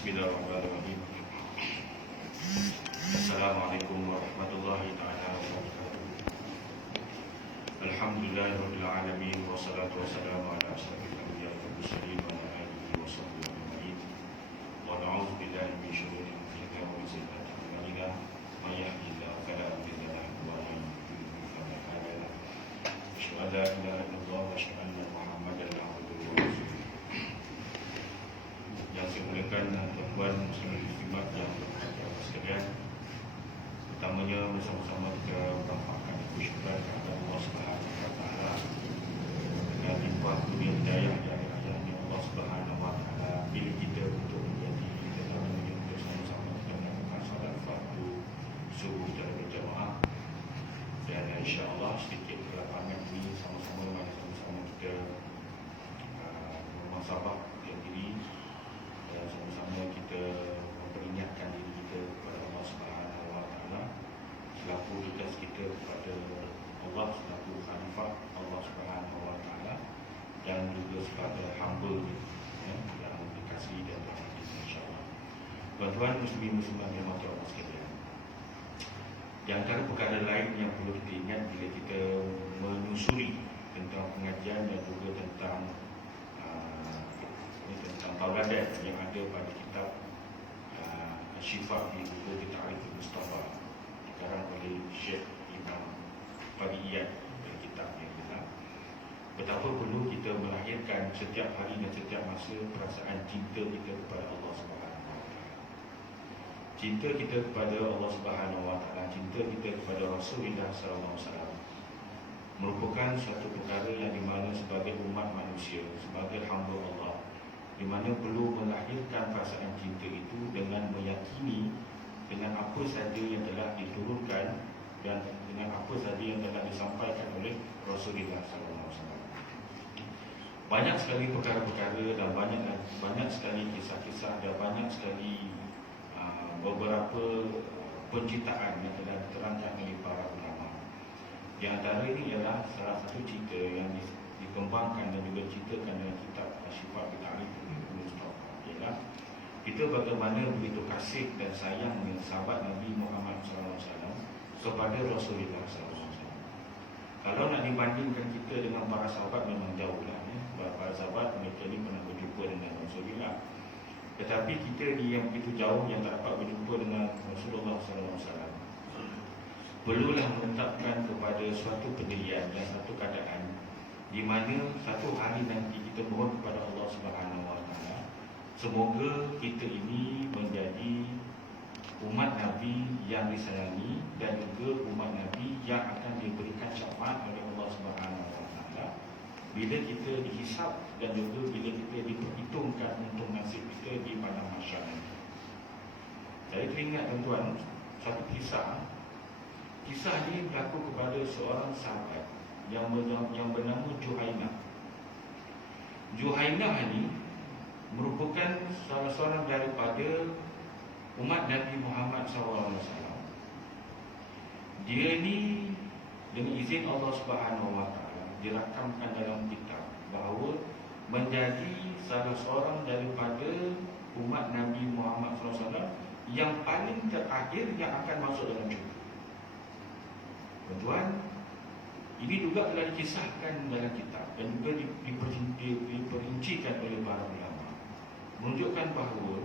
Bismillahirrahmanirrahim. Assalamualaikum warahmatullahi taala wabarakatuh. Alhamdulillahirabbil alamin wassalatu wassalamu ala asyrafil anbiya'i wal mursalin wa ala alihi washabbihi ajma'in. Wa na'udzu billahi min shururi anfusina wa min sayyiati a'malina. May yahdihillahu fala mudilla lahu wa may yudlil fala hadiya lahu. Asyhadu an la ilaha illallah wa asyhadu anna Muhammadan abduhu wa rasuluh. Yang saya muliakan tuan-tuan muslimin muslimat yang berbahagia sekalian, pertamanya bersama-sama kita merampakkan syukur kepada Allah Subhanahu wa taala dengan limpah dunia hidayah dari ayahnya Allah Subhanahu wa taala pilih kita untuk menjadi dalam untuk sama-sama kita melakukan salat fardu subuh secara berjamaah, dan insya-Allah sedikit kelapangan ini sama-sama mari sama-sama kita bermuhasabah diri dan sama-sama kita memperingatkan diri kita kepada Allah Subhanahu wa taala selaku tugas kita kepada Allah selaku khalifah Allah Subhanahu wa taala dan juga sebagai hamba yang dikasihi dan dirahmati insya-Allah. Tuan-tuan muslimin muslimat yang dirahmati Allah sekalian, di antara perkara lain yang perlu kita ingat bila kita menyusuri tentang pengajian dan juga tentang tauladan yang ada pada kitab Syifa bi Ta'rif Mustafa dikarang oleh Syekh Imam Tabi'iyat dari kitab yang kita. Betapa perlu kita melahirkan setiap hari dan setiap masa perasaan cinta kita kepada Allah Subhanahu wa taala. Cinta kita kepada Allah Subhanahu wa taala, cinta kita kepada Rasulullah sallallahu alaihi wasallam merupakan suatu perkara yang di mana sebagai umat manusia, sebagai hamba Allah, di mana perlu melahirkan perasaan cinta itu dengan meyakini dengan apa saja yang telah diturunkan dan dengan apa saja yang telah disampaikan oleh Rasulullah SAW. Banyak sekali perkara-perkara dan banyak sekali kisah-kisah dan banyak sekali beberapa penciptaan yang telah diterangkan oleh para ulama. Di antara ini ialah salah satu cerita yang dikembangkan dan juga ceritakan dalam kitab Syifa bi Ta'rif Mustafa, ialah kita bagaimana begitu kasih dan sayangnya sahabat Nabi Muhammad SAW kepada Rasulullah SAW. Kalau nak dibandingkan kita dengan para sahabat memang jauh lah ya. Para sahabat mereka ni pernah berjumpa dengan Rasulullah, tetapi kita ni yang begitu jauh yang tak dapat berjumpa dengan Rasulullah SAW, perlulah menetapkan kepada suatu pendirian dan satu keadaan di mana satu hari nanti kita mohon kepada Allah Subhanahu wa taala semoga kita ini menjadi umat Nabi yang disayangi dan juga umat Nabi yang akan diberikan syafaat oleh Allah Subhanahu wa taala bila kita dihisap dan juga bila kita diperhitungkan untuk nasib kita di padang mahsyar nanti. Saya teringat tuan-tuan satu kisah. Kisah ini berlaku kepada seorang sahabat yang bernama Juhainah. Juhainah ini merupakan salah seorang daripada umat Nabi Muhammad SAW. Dia ini dengan izin Allah Subhanahu wa taala dirakamkan dalam kitab bahawa menjadi salah seorang daripada umat Nabi Muhammad SAW yang paling terakhir yang akan masuk dalam syurga. Tuan-tuan, ini juga telah dikisahkan dalam kitab dan juga diperincikan oleh para ulama, menunjukkan bahawa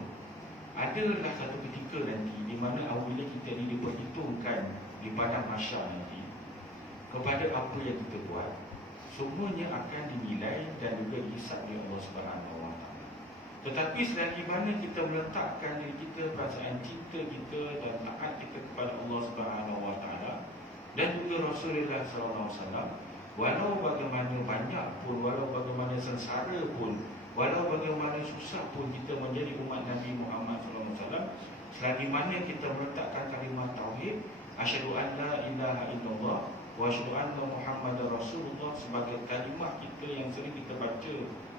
adalah satu ketika nanti di mana apabila kita ini diperhitungkan di padang mahsyar nanti kepada apa yang kita buat, semuanya akan dinilai dan juga dihisab oleh Allah Subhanahu wa taala. Tetapi selagi mana kita meletakkan diri kita, perasaan cinta kita dan taat kita kepada Allah Subhanahu wa taala dan juga Rasulullah SAW, walau bagaimana banyak pun, walau bagaimana sengsara pun, walau bagaimana susah pun kita menjadi umat Nabi Muhammad SAW, selagi mana kita meletakkan kalimah tauhid asyhadu an la ilaha illallah wa asyhadu anna Muhammadar Rasulullah sebagai kalimah kita yang sering kita baca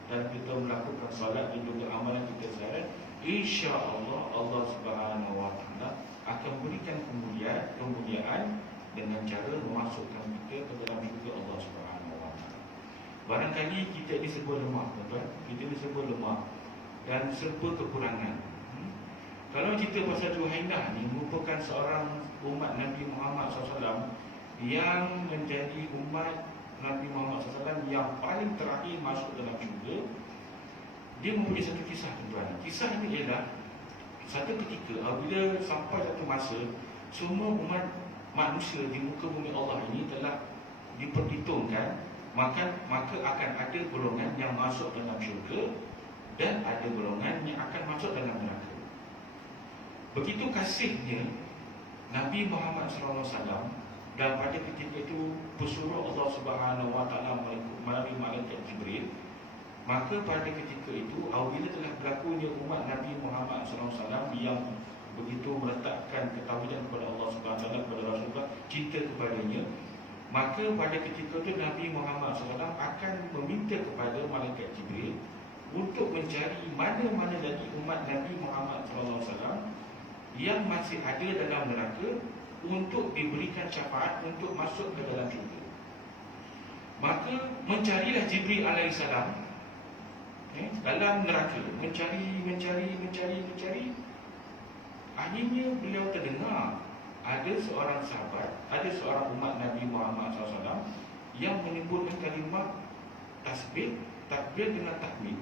dan kita melakukan salat dan juga amalan kita seharian, insya-Allah Allah Subhanahu wa taala akan berikan kemuliaan dengan cara memasukkan kita ke dalam syurga Allah Subhanahu wa taala. Barangkali kita ini serba lemah, tuan-tuan. Kita ini serba lemah dan serba kekurangan. Kalau cerita pasal Juhainah ni merupakan seorang umat Nabi Muhammad SAW yang menjadi umat Nabi Muhammad SAW yang paling terakhir masuk dalam syurga. Dia mempunyai satu kisah, tuan-tuan. Kisah ini ialah satu ketika apabila sampai satu masa semua umat manusia di muka bumi Allah ini telah diperhitungkan, maka akan ada golongan yang masuk dalam syurga dan ada golongan yang akan masuk dalam neraka. Begitu kasihnya Nabi Muhammad SAW, dan pada ketika itu bersuruh Allah Subhanahu Wa Taala melalui malaikat Jibril, maka pada ketika itu apabila telah berlakunya umat Nabi Muhammad SAW yang begitu meletakkan ketahuan kepada Allah Subhanahu Wa Taala, kepada Rasulullah, cinta kepadanya, maka pada ketika itu Nabi Muhammad SAW akan meminta kepada malaikat Jibril untuk mencari mana-mana lagi umat Nabi Muhammad SAW yang masih ada dalam neraka untuk diberikan syafaat untuk masuk ke dalam syurga. Maka mencarilah Jibril alaihissalam dalam neraka, mencari. Akhirnya beliau terdengar ada seorang sahabat, ada seorang umat Nabi Muhammad SAW yang menyebutkan kalimah tasbih, takbir dengan tahmid.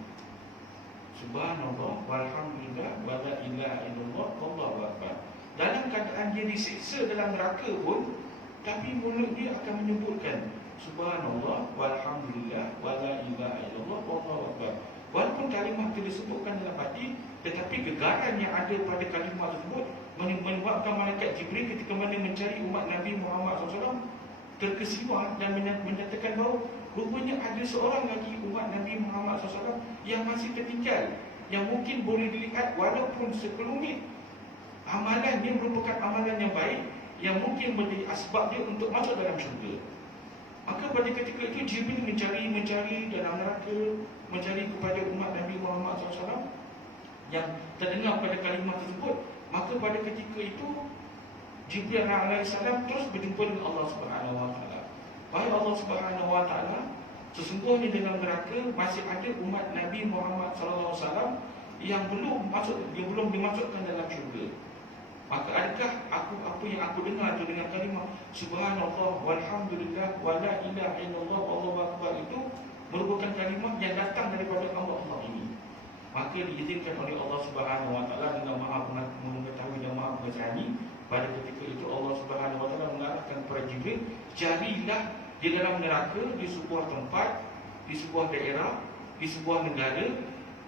Subhanallah walhamdulillah wala ilaha illallah wallahu akbar. Dalam keadaan dia disiksa dalam neraka pun, tapi mulut dia akan menyebutkan Subhanallah walhamdulillah wala ilaha illallah wallahu akbar. Walaupun kalimah itu disebutkan dalam hati, tetapi gegaran yang ada pada kalimah tersebut menyebabkan malaikat Jibril ketika mana mencari umat Nabi Muhammad SAW terkesiwa dan menyatakan bahawa rupanya ada seorang lagi umat Nabi Muhammad SAW yang masih tertinggal, yang mungkin boleh dilihat walaupun sekelumit amalan dia merupakan amalan yang baik, yang mungkin menjadi asbab dia untuk masuk dalam syurga. Maka pada ketika itu Jibril mencari dalam neraka, mencari kepada umat Nabi Muhammad SAW yang terdengar pada kalimah tersebut. Maka pada ketika itu Jibril alaihissalam terus berjumpa dengan Allah Subhanahu Wa Taala. Wahai Allah Subhanahu Wa Taala, sesungguhnya dalam neraka masih ada umat Nabi Muhammad SAW yang belum dimasukkan dalam syurga. Maka adakah apa yang aku dengar tu dengan kalimah Subhanallah walhamdulillah wala ilaha illallah wallahu akbar itu merupakan kalimah yang datang daripada Allah ini. Maka diizinkan oleh Allah Subhanahu Wa Taala dengan Maha mengetahui dan Maha mengasihani. Pada ketika itu Allah Subhanahu Wa Taala mengarahkan kepada Jibril, carilah di dalam neraka, di sebuah tempat, di sebuah daerah, di sebuah negara,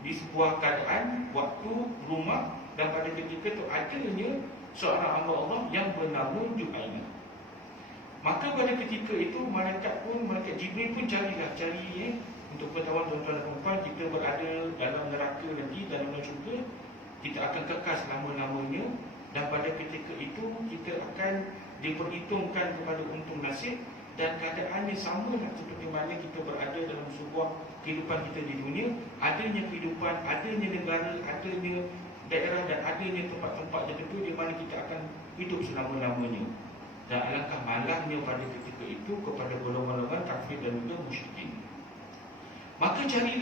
di sebuah keadaan, waktu, rumah, dan pada ketika itu adanya seorang hamba Allah yang bernama Juhainah. Maka pada ketika itu malaikat Jibril pun cari untuk pengetahuan tuan-tuan dan puan, kita berada dalam neraka nanti, dalam syurga, kita akan kekal selama-lamanya, dan pada ketika itu kita akan diperhitungkan kepada untung nasib, dan keadaannya sama seperti mana kita berada dalam sebuah kehidupan kita di dunia. Adanya kehidupan, adanya negara, adanya daerah, dan adanya tempat-tempat tertentu di mana kita akan hidup selama-lamanya. Dan alangkah malangnya pada ketika itu kepada golongan-golongan kafir dan juga musyrikin. Maka cari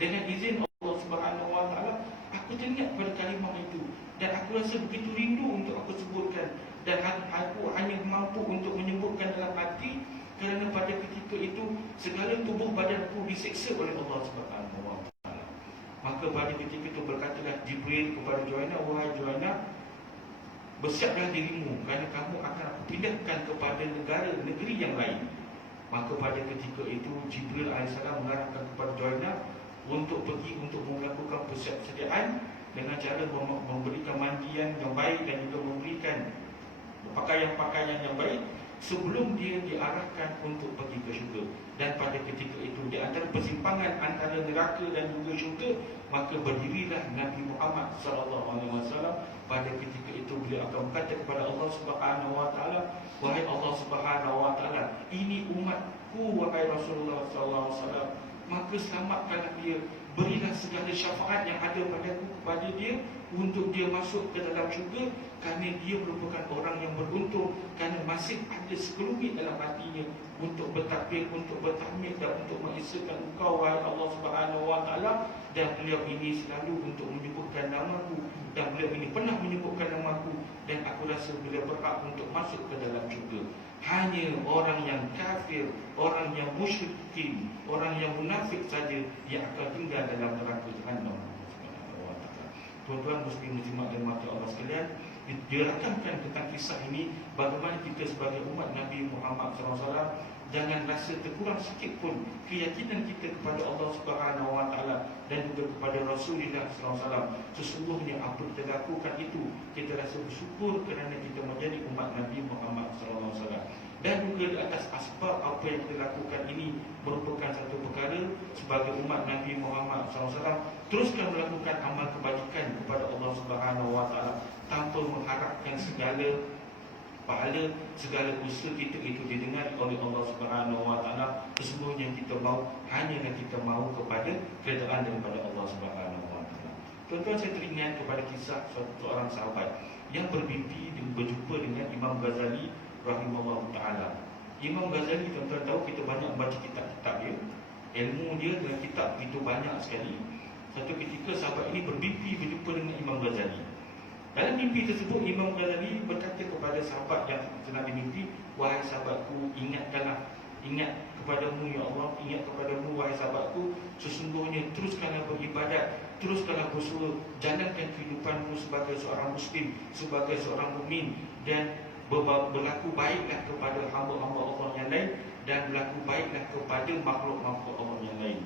dengan izin Allah Subhanahu Wa Taala. Aku teringat pada kalimah itu dan aku rasa begitu rindu untuk aku sebutkan, dan aku hanya mampu untuk menyebutkan dalam hati kerana pada ketika itu segala tubuh badanku diseksa oleh Allah Subhanahu Wa Taala. Maka pada ketika itu berkatalah Jibril kepada Juhainah, wahai Juhainah, bersiaplah dirimu kerana kamu akan aku pindahkan kepada negeri yang lain. Maka pada ketika itu Jibril AS mengarahkan kepada Juhainah untuk pergi untuk melakukan persediaan dengan cara memberikan mandian yang baik dan juga memberikan pakaian-pakaian yang baik sebelum dia diarahkan untuk pergi ke syurga. Dan pada ketika itu di antara persimpangan antara neraka dan juga syurga, maka berdirilah Nabi Muhammad SAW. Pada ketika itu beliau akan berkata kepada Allah Subhanahu Wa Taala, wahai Allah Subhanahu Wa Taala, ini umatku wahai Rasulullah SAW, maka selamatkanlah dia berilah segala syafaat yang ada padaku kepada dia untuk dia masuk ke dalam syurga, kerana dia merupakan orang yang beruntung, kerana masih ada sekelumit dalam hatinya untuk bertakbir, untuk bertahmid dan untuk mengesahkan Engkau wahai Allah Subhanahu wa taala. Dan beliau ini selalu untuk menyebutkan namaku, dan beliau ini pernah menyebutkan namaku, dan aku rasa beliau berhak untuk masuk ke dalam syurga. Hanya orang yang kafir, orang yang musyrikin, orang yang munafik saja yang akan tinggal dalam neraka Jahannam. Tuan-tuan muslim muslimat dan mati Allah sekalian, dirakamkan tentang kisah ini bagaimana kita sebagai umat Nabi Muhammad SAW jangan rasa terkurang sikit pun keyakinan kita kepada Allah Subhanahu wa taala dan juga kepada Rasulullah SAW. Sesungguhnya apa kita lakukan itu, kita rasa bersyukur kerana kita menjadi umat Nabi Muhammad SAW. Dan juga di atas asbab apa yang kita lakukan ini merupakan satu perkara sebagai umat Nabi Muhammad SAW, teruskan melakukan amal kebajikan kepada Allah Subhanahu wa taala tanpa mengharapkan segala pahala, segala usaha kita itu didengar oleh Allah Subhanahu wa taala. Sesungguhnya kita mahu, hanyalah kita mahu kepada keredaan daripada Allah Subhanahu wa taala. Tuan-tuan, saya teringat kepada kisah suatu orang sahabat yang bermimpi berjumpa dengan Imam Ghazali rahimahullah ta'ala. Imam Ghazali, tuan-tuan tahu, kita banyak baca kitab-kitab dia, ilmu dia dan kitab itu banyak sekali. Satu ketika sahabat ini bermimpi berjumpa dengan Imam Ghazali. Dalam mimpi tersebut, Imam Ghazali berkata kepada sahabat yang sedang dimimpi, wahai sahabatku, ingatkanlah, ingat kepadamu ya Allah, ingat kepadamu wahai sahabatku, sesungguhnya teruskanlah beribadat, teruskanlah bersuara, jalankan kehidupanmu sebagai seorang muslim, sebagai seorang mukmin, dan berlaku baiklah kepada hamba-hamba Allah yang lain, dan berlaku baiklah kepada makhluk-makhluk Allah yang lain.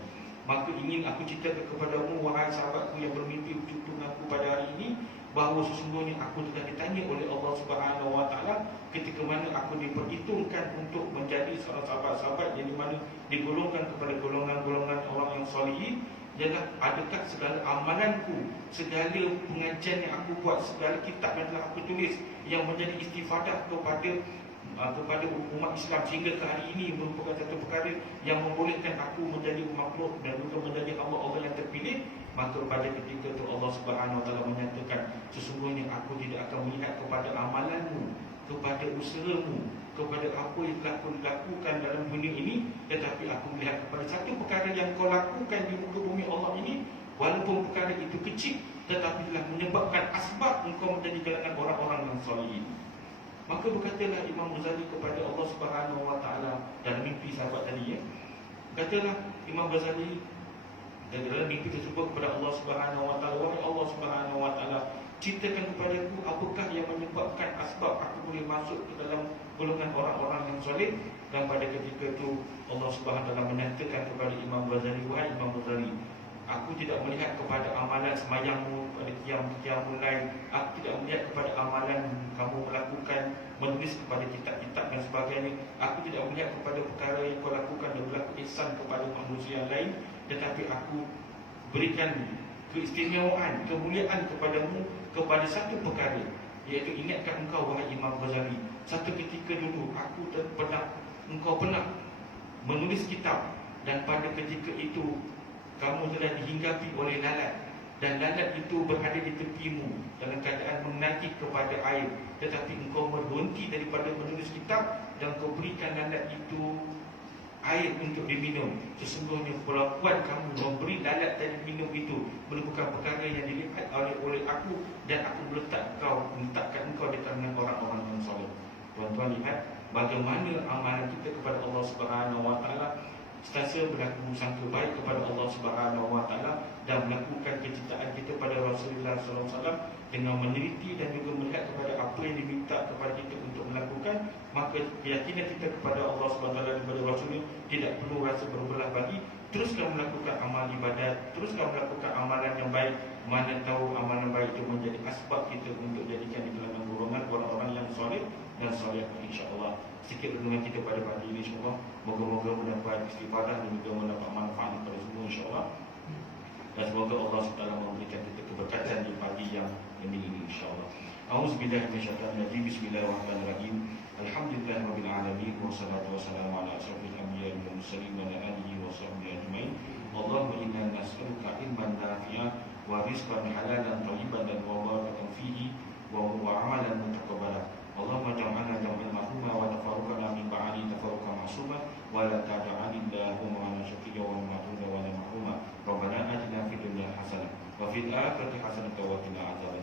Maka ingin aku ceritakan kepadamu wahai sahabatku yang bermimpi berjumpa dengan aku pada hari ini, bahawa sesungguhnya aku telah ditanya oleh Allah Subhanahu wa taala ketika mana aku diperhitungkan untuk menjadi seorang sahabat-sahabat yang dimana digolongkan kepada golongan-golongan orang yang solihin, ialah adakah segala amalanku, segala pengajian yang aku buat, segala kitab yang telah aku tulis yang menjadi istifadah kepada umat Islam sehingga ke hari ini merupakan satu perkara yang membolehkan aku menjadi makhluk dan juga menjadi hamba Allah yang terpilih. Maka pada ketika itu Allah Subhanahu wa taala menyatakan, sesungguhnya aku tidak akan melihat kepada amalanmu, kepada usahamu, kepada apa yang telah kau lakukan dalam dunia ini, tetapi aku melihat kepada satu perkara yang kau lakukan di muka bumi Allah ini, walaupun perkara itu kecil, tetapi telah menyebabkan asbab engkau menjadi kalangan orang-orang yang solihin. Maka berkatalah Imam Ghazali kepada Allah Subhanahu wa taala dalam mimpi sahabat tadi, ya. Katalah Imam Ghazali dalam mimpi tersebut kepada Allah Subhanahu wa taala, wahai Allah Subhanahu wa taala, ceritakan kepadaku apakah yang menyebabkan asbab aku boleh masuk ke dalam golongan orang-orang yang soleh. Dan pada ketika itu Allah Subhanahu wa taala menyatakan kepada Imam Ghazali, wahai Imam Ghazali, aku tidak melihat kepada amalan semayangmu, pada qiyamul lail, aku tidak melihat kepada amalan kamu melakukan, menulis kepada kitab-kitab dan sebagainya. Aku tidak melihat kepada perkara yang kau lakukan dan berlaku ihsan kepada manusia yang lain, tetapi aku berikan keistimewaan, kemuliaan kepadamu kepada satu perkara, iaitu ingatkan engkau wahai Imam Ghazali, satu ketika dulu engkau pernah menulis kitab, dan pada ketika itu kamu telah dihinggapi oleh lalat, dan lalat itu berada di tepimu dalam keadaan menagih kepada air, tetapi engkau berhenti daripada menulis kitab dan kau berikan lalat itu air untuk diminum. Sesungguhnya perlakuan kamu memberi lalat tadi minum itu merupakan perkara yang dilihat oleh aku, dan aku meletakkan engkau di kalangan orang-orang yang soleh. Tuan-tuan lihat bagaimana amalan kita kepada Allah Subhanahu wa taala, sentiasa berlaku sangka baik kepada Allah Subhanahu wa taala dan melakukan kecintaan kita pada Rasulullah SAW dengan meneliti dan juga melihat kepada apa yang diminta kepada kita untuk melakukan, maka keyakinan kita kepada Allah Subhanahu wa taala dan kepada Rasulnya tidak perlu rasa berbelah bagi. Teruskan melakukan amal ibadat, teruskan melakukan amalan yang baik. Mana tahu amalan baik itu menjadi asbab kita untuk jadikan di kalangan golongan orang-orang yang soleh dan soleh, insya-Allah. Sikit renungan kita pada pagi ini, insya-Allah. Moga-moga mendapat istifadah dan juga mendapat manfaat kepada semua, insya-Allah. Dan semoga Allah SWT memberikan kita keberkatan di pagi yang ini, insya-Allah. A'udzubillahi minasyaitonir rajim. Bismillahirrahmanirrahim. Alhamdulillahirabbil alamin wassalatu wassalamu ala asyrofil anbiya'i wal mursalin wa ala alihi wa sahbihi ajmain. Allahumma inna nas'aluka ورزقا حلالا طيبا وبركة فيه وعملا متقبلا. اللهم اجعلنا جمعا مرحوما وتفرقنا من بعد تفرقا معصوما ولا تجعل اللهم لنا شقيا ولا محروما. ربنا آتنا في الدنيا حسنة وفي الآخرة حسنة وقنا عذاب